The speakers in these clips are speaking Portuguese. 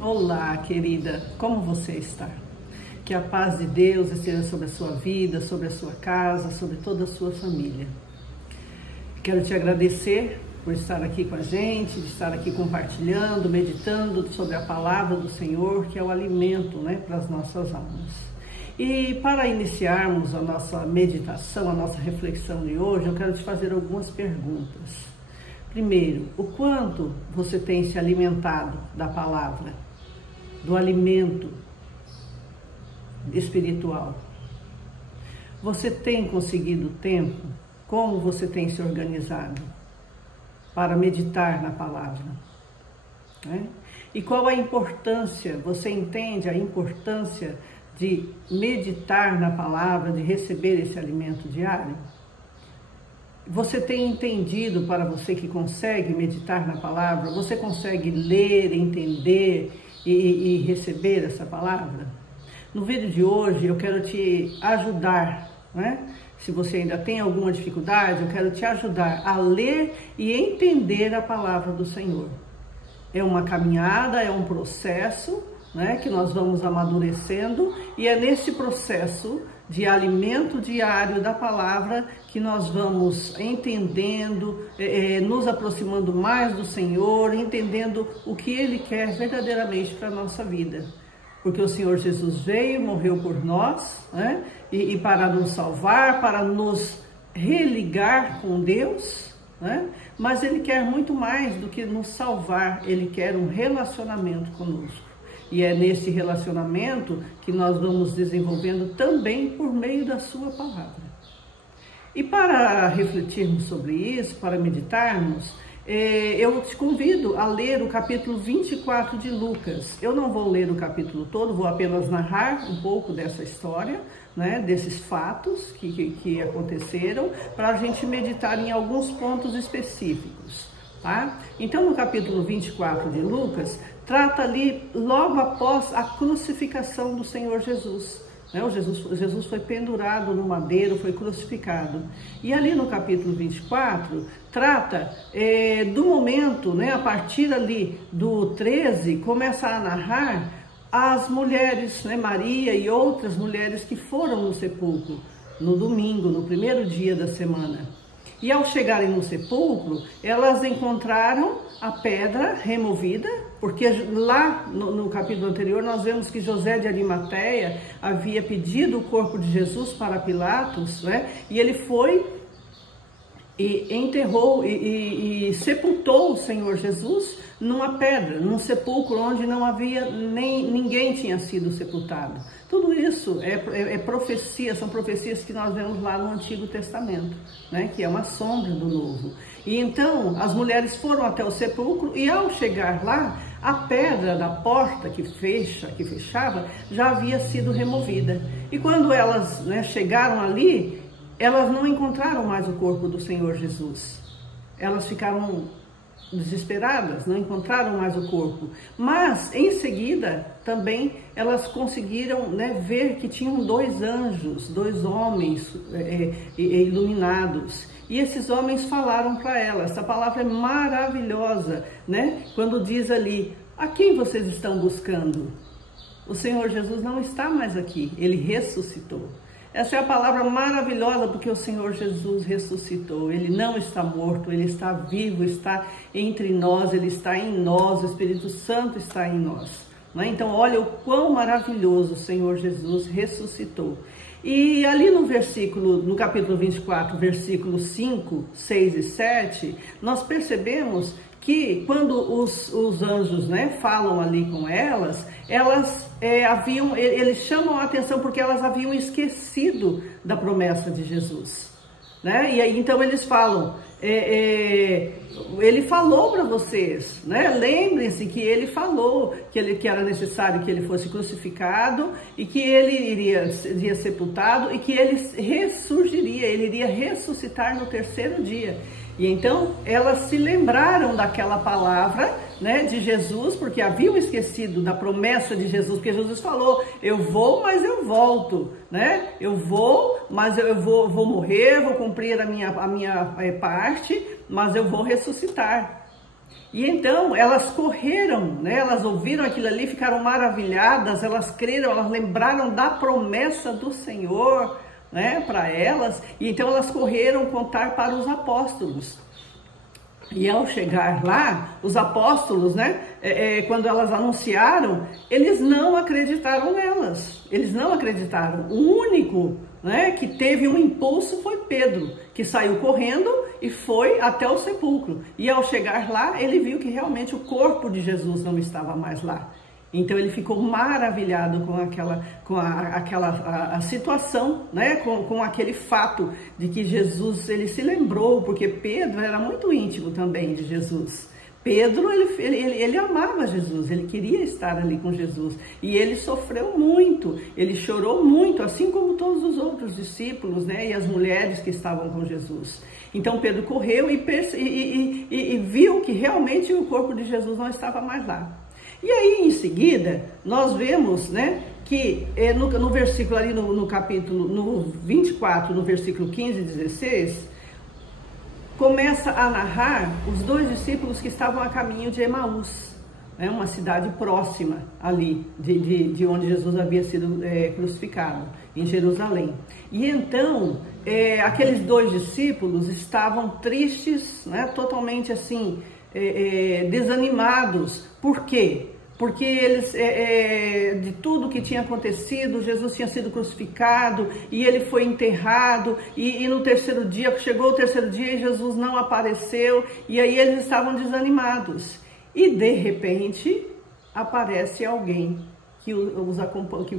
Olá, querida, como você está? Que a paz de Deus esteja sobre a sua vida, sobre a sua casa, sobre toda a sua família. Quero te agradecer por estar aqui com a gente, de estar aqui compartilhando, meditando sobre a palavra do Senhor, que é o alimento, para as nossas almas. E para iniciarmos a nossa meditação, a nossa reflexão de hoje, eu quero te fazer algumas perguntas. Primeiro, o quanto você tem se alimentado da palavra, do alimento espiritual? Você tem conseguido tempo? Como você tem se organizado para meditar na palavra? E qual a importância, você entende a importância de meditar na palavra, de receber esse alimento diário? Você tem entendido, para você que consegue meditar na palavra, você consegue ler, entender e receber essa palavra? No vídeo de hoje eu quero te ajudar, Se você ainda tem alguma dificuldade, eu quero te ajudar a ler e entender a palavra do Senhor. É uma caminhada, é um processo, que nós vamos amadurecendo, e é nesse processo de alimento diário da palavra que nós vamos entendendo, nos aproximando mais do Senhor, entendendo o que Ele quer verdadeiramente para a nossa vida. Porque o Senhor Jesus veio, morreu por nós, e para nos salvar, para nos religar com Deus, mas Ele quer muito mais do que nos salvar, Ele quer um relacionamento conosco. E é nesse relacionamento que nós vamos desenvolvendo também por meio da sua palavra. E para refletirmos sobre isso, para meditarmos, eu te convido a ler o capítulo 24 de Lucas. Eu não vou ler o capítulo todo, vou apenas narrar um pouco dessa história, desses fatos que aconteceram, para a gente meditar em alguns pontos específicos. Então, no capítulo 24 de Lucas, trata ali logo após a crucificação do Senhor Jesus. Jesus foi pendurado no madeiro, foi crucificado. E ali no capítulo 24, trata do momento, a partir ali do 13, começa a narrar as mulheres, Maria e outras mulheres que foram no sepulcro no domingo, no primeiro dia da semana. E ao chegarem no sepulcro, elas encontraram a pedra removida, porque lá no capítulo anterior nós vemos que José de Arimateia havia pedido o corpo de Jesus para Pilatos, e ele foi e enterrou e sepultou o Senhor Jesus numa pedra, num sepulcro onde não havia ninguém tinha sido sepultado. Tudo isso é profecia, são profecias que nós vemos lá no Antigo Testamento, que é uma sombra do Novo. E então as mulheres foram até o sepulcro e ao chegar lá, a pedra da porta que fechava já havia sido removida. E quando elas chegaram ali, elas não encontraram mais o corpo do Senhor Jesus. Elas ficaram desesperadas, não encontraram mais o corpo. Mas, em seguida, também elas conseguiram ver que tinham dois anjos, dois homens iluminados. E esses homens falaram para elas. Essa palavra é maravilhosa, quando diz ali: a quem vocês estão buscando? O Senhor Jesus não está mais aqui, Ele ressuscitou. Essa é a palavra maravilhosa, porque o Senhor Jesus ressuscitou. Ele não está morto, Ele está vivo, está entre nós, Ele está em nós, o Espírito Santo está em nós. Então, olha o quão maravilhoso o Senhor Jesus ressuscitou. E ali no capítulo 24, versículos 5, 6 e 7, nós percebemos que quando os anjos falam ali com elas eles chamam a atenção porque elas haviam esquecido da promessa de Jesus. E aí então eles falam, ele falou para vocês, lembrem-se que ele falou que era necessário que ele fosse crucificado e que ele iria sepultado e que ele ressurgiria, ele iria ressuscitar no terceiro dia. E então elas se lembraram daquela palavra, de Jesus, porque haviam esquecido da promessa de Jesus, porque Jesus falou: eu vou, mas eu volto, eu vou, mas eu vou morrer, vou cumprir a minha parte, mas eu vou ressuscitar. E então elas correram, né? Elas ouviram aquilo ali, ficaram maravilhadas, elas creram, elas lembraram da promessa do Senhor, né, para elas, e então elas correram contar para os apóstolos. E ao chegar lá, os apóstolos, né, quando elas anunciaram, eles não acreditaram nelas, eles não acreditaram. O único, né, que teve um impulso foi Pedro, que saiu correndo e foi até o sepulcro. E ao chegar lá, ele viu que realmente o corpo de Jesus não estava mais lá. Então ele ficou maravilhado com a situação, né? Com aquele fato de que Jesus, ele se lembrou, porque Pedro era muito íntimo também de Jesus. Pedro, ele amava Jesus, ele queria estar ali com Jesus. E ele sofreu muito, ele chorou muito, assim como todos os outros discípulos, né? E as mulheres que estavam com Jesus. Então Pedro correu e viu que realmente o corpo de Jesus não estava mais lá. E aí, em seguida, nós vemos, né, que no versículo ali, no capítulo, no 24, no versículo 15 e 16, começa a narrar os dois discípulos que estavam a caminho de Emaús, né, uma cidade próxima ali, de onde Jesus havia sido crucificado, em Jerusalém. E então, aqueles dois discípulos estavam tristes, né, totalmente assim, desanimados. Por quê? Porque eles, de tudo que tinha acontecido, Jesus tinha sido crucificado e ele foi enterrado, e no terceiro dia, chegou o terceiro dia e Jesus não apareceu, e aí eles estavam desanimados. E de repente aparece alguém que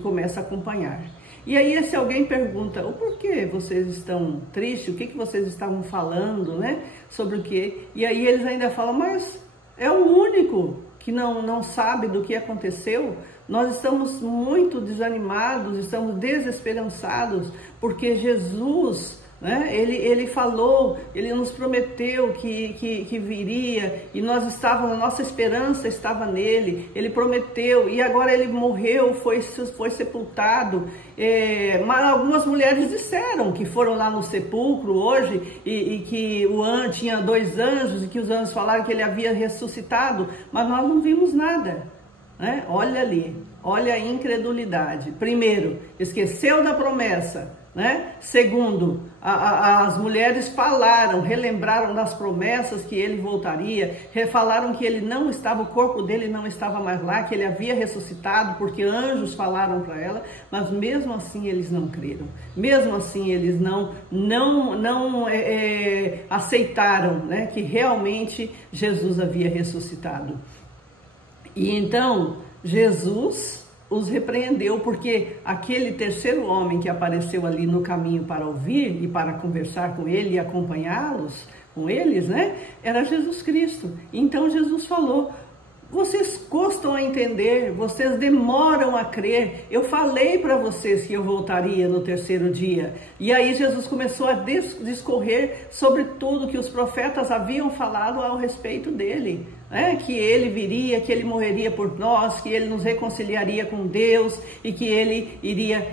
começa a acompanhar. E aí esse alguém pergunta: o porquê vocês estão tristes? O que vocês estavam falando, né? Sobre o quê? E aí eles ainda falam: mas é o único que não sabe do que aconteceu. Nós estamos muito desanimados, estamos desesperançados, porque Jesus, né, ele falou, ele nos prometeu que viria, e a nossa esperança estava nele. Ele prometeu, e agora ele morreu, foi sepultado. Mas algumas mulheres disseram que foram lá no sepulcro hoje e que tinha 2 anjos, e que os anjos falaram que ele havia ressuscitado, mas nós não vimos nada, né? Olha ali, olha a incredulidade. Primeiro, esqueceu da promessa, né? Segundo, as mulheres relembraram das promessas que ele voltaria, falaram que ele não estava, o corpo dele não estava mais lá, que ele havia ressuscitado, porque anjos falaram para ela, mas mesmo assim eles não creram, mesmo assim eles não aceitaram, né, que realmente Jesus havia ressuscitado. E então Jesus os repreendeu, porque aquele terceiro homem que apareceu ali no caminho para ouvir e para conversar com ele e acompanhá-los, com eles, né, era Jesus Cristo. Então Jesus falou: vocês custam a entender, vocês demoram a crer. Eu falei para vocês que eu voltaria no terceiro dia. E aí Jesus começou a discorrer sobre tudo que os profetas haviam falado ao respeito dele, né? Que ele viria, que ele morreria por nós, que ele nos reconciliaria com Deus e que ele iria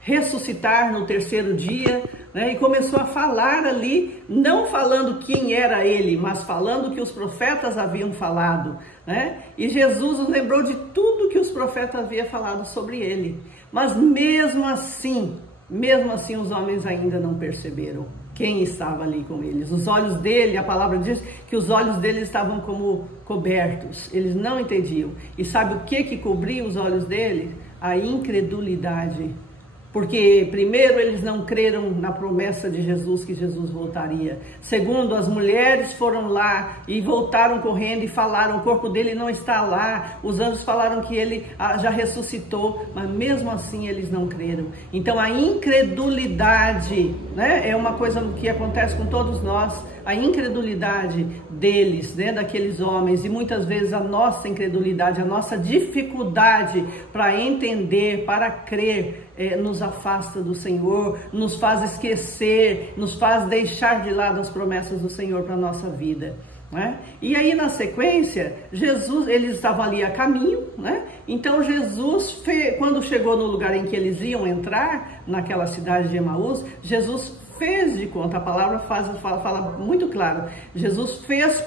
ressuscitar no terceiro dia, né? E começou a falar ali, não falando quem era ele, mas falando o que os profetas haviam falado, né? E Jesus nos lembrou de tudo que os profetas haviam falado sobre ele. Mas mesmo assim os homens ainda não perceberam quem estava ali com eles. Os olhos dele, a palavra diz que os olhos dele estavam como cobertos, eles não entendiam. E sabe o que cobria os olhos dele? A incredulidade. Porque primeiro eles não creram na promessa de Jesus, que Jesus voltaria. Segundo, as mulheres foram lá e voltaram correndo e falaram: o corpo dele não está lá. Os anjos falaram que ele já ressuscitou, mas mesmo assim eles não creram. Então a incredulidade, né, é uma coisa que acontece com todos nós. A incredulidade deles, né, daqueles homens, e muitas vezes a nossa incredulidade, a nossa dificuldade para entender, para crer, nos afasta do Senhor, nos faz esquecer, nos faz deixar de lado as promessas do Senhor para a nossa vida, né? E aí na sequência, Jesus, eles estavam ali a caminho, né? Então Jesus, quando chegou no lugar em que eles iam entrar, naquela cidade de Emaús, Jesus fez de conta, a palavra fala muito claro, Jesus fez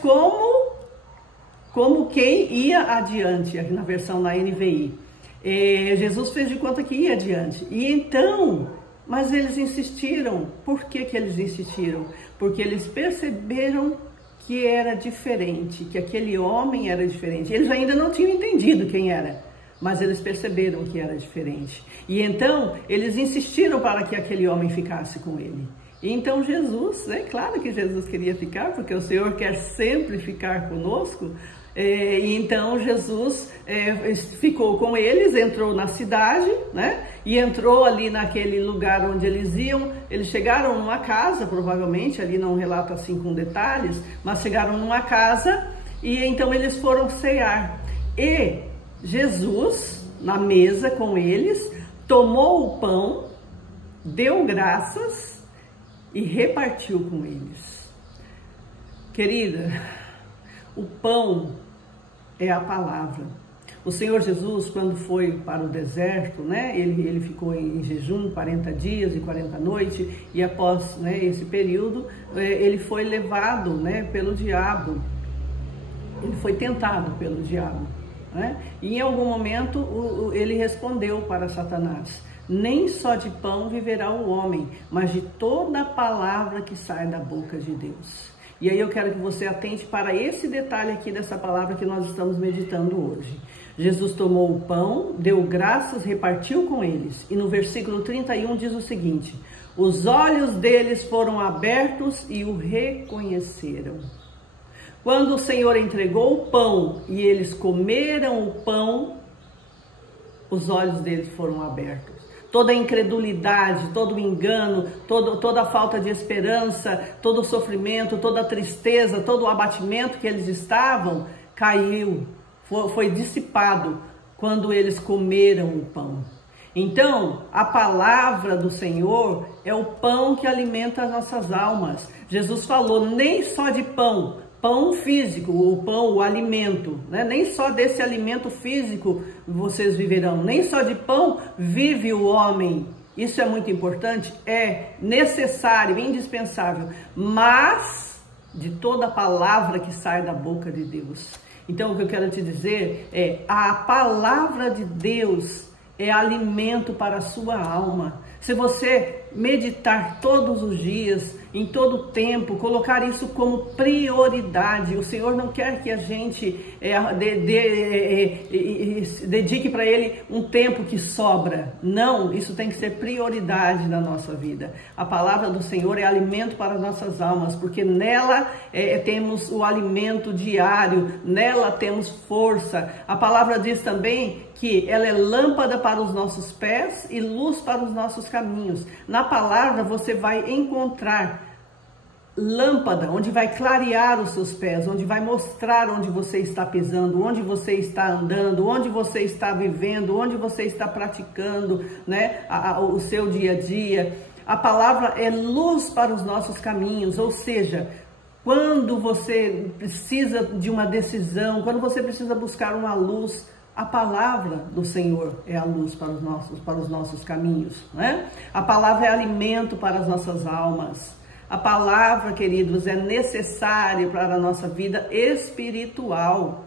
como quem ia adiante, aqui na versão na NVI. Jesus fez de conta que ia adiante. E então, mas eles insistiram. Por que que eles insistiram? Porque eles perceberam que era diferente, que aquele homem era diferente. Eles ainda não tinham entendido quem era, mas eles perceberam que era diferente. E então, eles insistiram para que aquele homem ficasse com ele. E então Jesus, claro que Jesus queria ficar, porque o Senhor quer sempre ficar conosco. E então Jesus ficou com eles, entrou na cidade, e entrou ali naquele lugar onde eles iam. Eles chegaram numa casa, provavelmente, ali não relato assim com detalhes, mas chegaram numa casa e então eles foram cear. E Jesus, na mesa com eles, tomou o pão, deu graças e repartiu com eles. Querida, o pão é a palavra. O Senhor Jesus, quando foi para o deserto, ele ficou em jejum 40 dias e 40 noites, e após esse período, ele foi levado pelo diabo, ele foi tentado pelo diabo. E em algum momento ele respondeu para Satanás: nem só de pão viverá o homem, mas de toda a palavra que sai da boca de Deus. E aí eu quero que você atente para esse detalhe aqui dessa palavra que nós estamos meditando hoje. Jesus tomou o pão, deu graças, repartiu com eles. E no versículo 31 diz o seguinte: os olhos deles foram abertos e o reconheceram. Quando o Senhor entregou o pão e eles comeram o pão, os olhos deles foram abertos. Toda a incredulidade, todo o engano, toda a falta de esperança, todo o sofrimento, toda a tristeza, todo o abatimento que eles estavam, caiu, foi dissipado quando eles comeram o pão. Então, a palavra do Senhor é o pão que alimenta as nossas almas. Jesus falou, nem só de pão físico, o pão, o alimento, nem só desse alimento físico vocês viverão, nem só de pão vive o homem. Isso é muito importante, é necessário, indispensável, mas de toda a palavra que sai da boca de Deus. Então, o que eu quero te dizer é, a palavra de Deus é alimento para a sua alma. Se você meditar todos os dias, em todo o tempo, colocar isso como prioridade, o Senhor não quer que a gente dedique para Ele um tempo que sobra. Não, isso tem que ser prioridade na nossa vida. A palavra do Senhor é alimento para as nossas almas, porque nela temos o alimento diário, nela temos força. A palavra diz também que ela é lâmpada para os nossos pés e luz para os nossos caminhos. Na palavra você vai encontrar lâmpada, onde vai clarear os seus pés, onde vai mostrar onde você está pisando, onde você está andando, onde você está vivendo, onde você está praticando, o seu dia a dia. A palavra é luz para os nossos caminhos, ou seja, quando você precisa de uma decisão, quando você precisa buscar uma luz, a palavra do Senhor é a luz para os nossos caminhos, A palavra é alimento para as nossas almas. A palavra, queridos, é necessária para a nossa vida espiritual.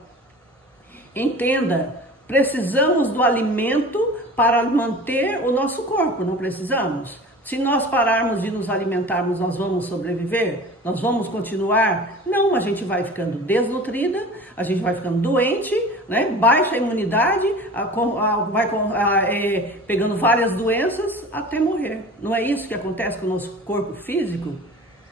Entenda, precisamos do alimento para manter o nosso corpo, não precisamos? Se nós pararmos de nos alimentarmos, nós vamos sobreviver? Nós vamos continuar? Não, a gente vai ficando desnutrida, a gente vai ficando doente, baixa a imunidade, vai pegando várias doenças até morrer. Não é isso que acontece com o nosso corpo físico?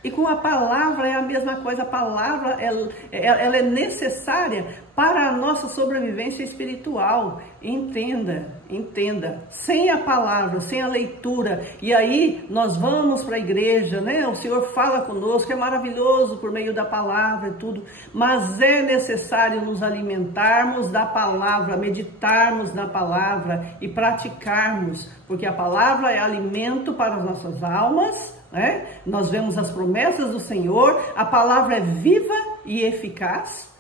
E com a palavra é a mesma coisa. A palavra ela é necessária para a nossa sobrevivência espiritual. Entenda. Sem a palavra, sem a leitura, e aí nós vamos para a igreja, O Senhor fala conosco, é maravilhoso por meio da palavra e tudo, mas é necessário nos alimentarmos da palavra, meditarmos na palavra e praticarmos, porque a palavra é alimento para as nossas almas, Nós vemos as promessas do Senhor, a palavra é viva e eficaz.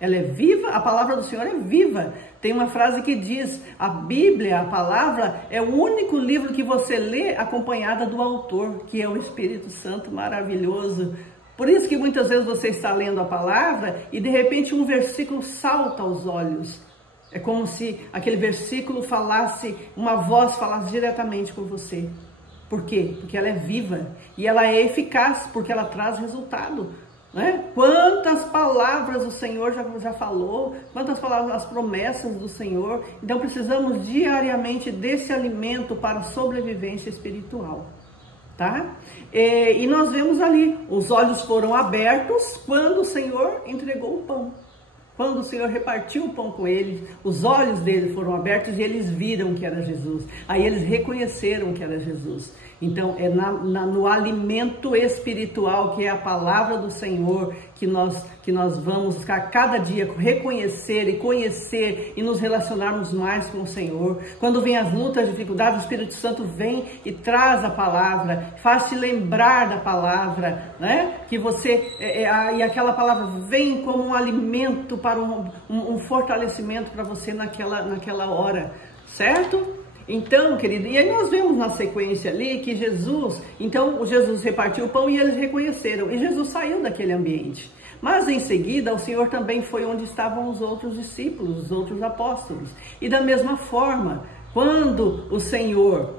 Ela é viva, a palavra do Senhor é viva. Tem uma frase que diz, a Bíblia, a palavra, é o único livro que você lê acompanhada do autor, que é o Espírito Santo maravilhoso. Por isso que muitas vezes você está lendo a palavra e de repente um versículo salta aos olhos. É como se aquele versículo falasse, uma voz falasse diretamente com você. Por quê? Porque ela é viva e ela é eficaz, porque ela traz resultado. Né? Quantas palavras o Senhor já falou, quantas palavras, as promessas do Senhor. Então precisamos diariamente desse alimento para a sobrevivência espiritual, tá? E nós vemos ali, os olhos foram abertos quando o Senhor entregou o pão. Quando o Senhor repartiu o pão com eles, os olhos deles foram abertos e eles viram que era Jesus. Aí eles reconheceram que era Jesus. Então, é no alimento espiritual, que é a palavra do Senhor, que nós vamos a cada dia reconhecer e conhecer e nos relacionarmos mais com o Senhor. Quando vem as lutas, dificuldades, o Espírito Santo vem e traz a palavra, faz-te lembrar da palavra, né? Que você, e aquela palavra vem como um alimento para um fortalecimento para você naquela hora, certo? Então, querido, e aí nós vemos na sequência ali que Jesus repartiu o pão e eles reconheceram, e Jesus saiu daquele ambiente. Mas em seguida, o Senhor também foi onde estavam os outros discípulos, os outros apóstolos. E da mesma forma, quando o Senhor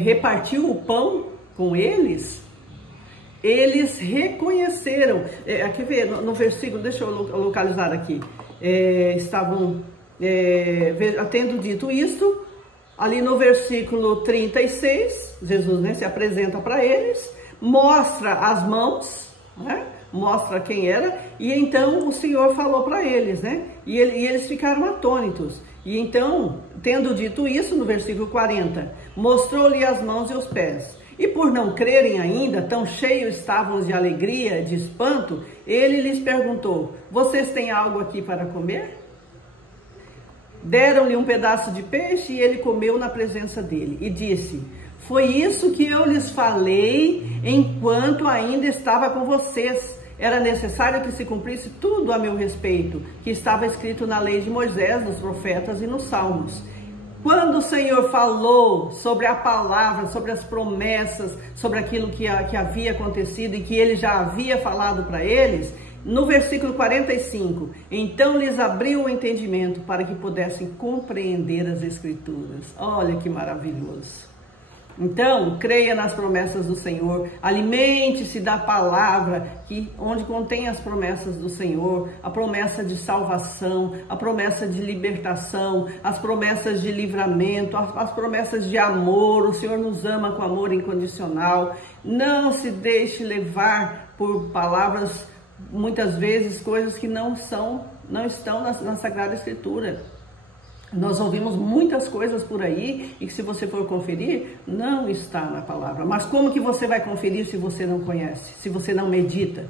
repartiu o pão com eles, eles reconheceram, aqui vê, no versículo, deixa eu localizar aqui, tendo dito isto, ali no versículo 36, Jesus, né, se apresenta para eles, mostra as mãos, né, mostra quem era, e então o Senhor falou para eles, né, e eles ficaram atônitos. E então, tendo dito isso, no versículo 40, mostrou-lhe as mãos e os pés. E por não crerem ainda, tão cheios estavam de alegria, de espanto, ele lhes perguntou, vocês têm algo aqui para comer? Deram-lhe um pedaço de peixe e ele comeu na presença dele e disse, foi isso que eu lhes falei enquanto ainda estava com vocês. Era necessário que se cumprisse tudo a meu respeito, que estava escrito na lei de Moisés, nos profetas e nos salmos. Quando o Senhor falou sobre a palavra, sobre as promessas, sobre aquilo que havia acontecido e que ele já havia falado para eles, no versículo 45, então lhes abriu o entendimento para que pudessem compreender as Escrituras. Olha que maravilhoso. Então, creia nas promessas do Senhor, alimente-se da palavra, onde contém as promessas do Senhor, a promessa de salvação, a promessa de libertação, as promessas de livramento, as promessas de amor. O Senhor nos ama com amor incondicional. Não se deixe levar por palavras, muitas vezes coisas que não estão na Sagrada Escritura. Nós ouvimos muitas coisas por aí e que, se você for conferir, não está na palavra. Mas como que você vai conferir se você não conhece, se você não medita?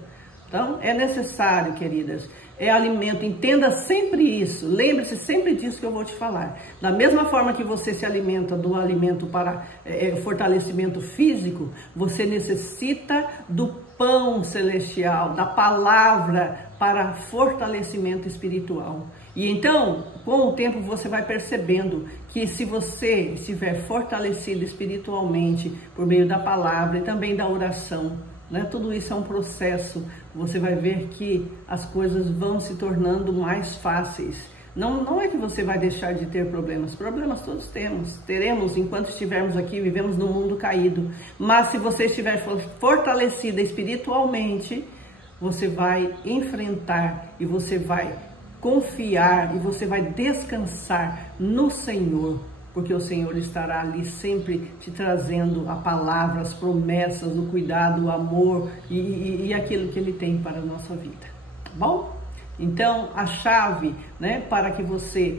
Então, é necessário, queridas, é alimento, entenda sempre isso, lembre-se sempre disso que eu vou te falar. Da mesma forma que você se alimenta do alimento para fortalecimento físico, você necessita do pão celestial, da palavra para fortalecimento espiritual. E então, com o tempo, você vai percebendo que se você estiver fortalecido espiritualmente por meio da palavra e também da oração, né, tudo isso é um processo, você vai ver que as coisas vão se tornando mais fáceis. Não é que você vai deixar de ter problemas todos teremos enquanto estivermos aqui, vivemos num mundo caído. Mas se você estiver fortalecida espiritualmente, você vai enfrentar e você vai confiar e você vai descansar no Senhor, porque o Senhor estará ali sempre te trazendo a palavra, as promessas, o cuidado, o amor e aquilo que Ele tem para a nossa vida. Bom? Então, a chave, né, para que você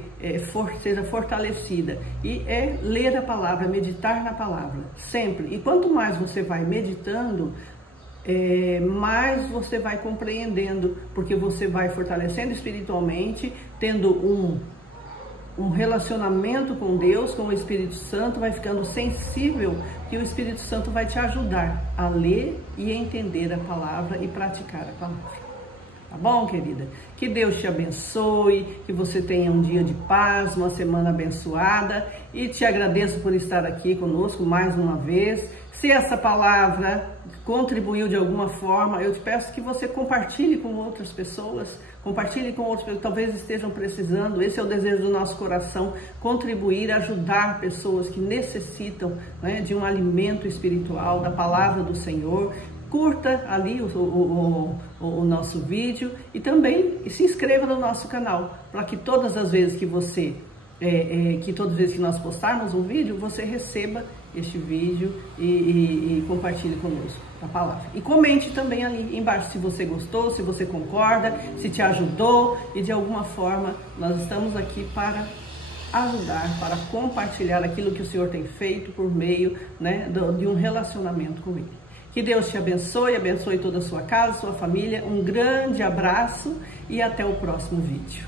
seja fortalecida é ler a palavra, meditar na palavra, sempre. E quanto mais você vai meditando, mais você vai compreendendo, porque você vai fortalecendo espiritualmente, tendo um relacionamento com Deus, com o Espírito Santo, vai ficando sensível, que o Espírito Santo vai te ajudar a ler e entender a palavra e praticar a palavra. Tá bom, querida? Que Deus te abençoe, que você tenha um dia de paz, uma semana abençoada, e te agradeço por estar aqui conosco mais uma vez. Se essa palavra contribuiu de alguma forma, eu te peço que você compartilhe com outras pessoas, que talvez estejam precisando. Esse é o desejo do nosso coração, contribuir, ajudar pessoas que necessitam, né, de um alimento espiritual, da palavra do Senhor. Curta ali o nosso vídeo e também se inscreva no nosso canal, para que todas as vezes que nós postarmos um vídeo, você receba este vídeo e compartilhe conosco a palavra. E comente também ali embaixo se você gostou, se você concorda, se te ajudou, e de alguma forma nós estamos aqui para ajudar, para compartilhar aquilo que o Senhor tem feito por meio, né, de um relacionamento com Ele. Que Deus te abençoe, abençoe toda a sua casa, sua família. Um grande abraço e até o próximo vídeo.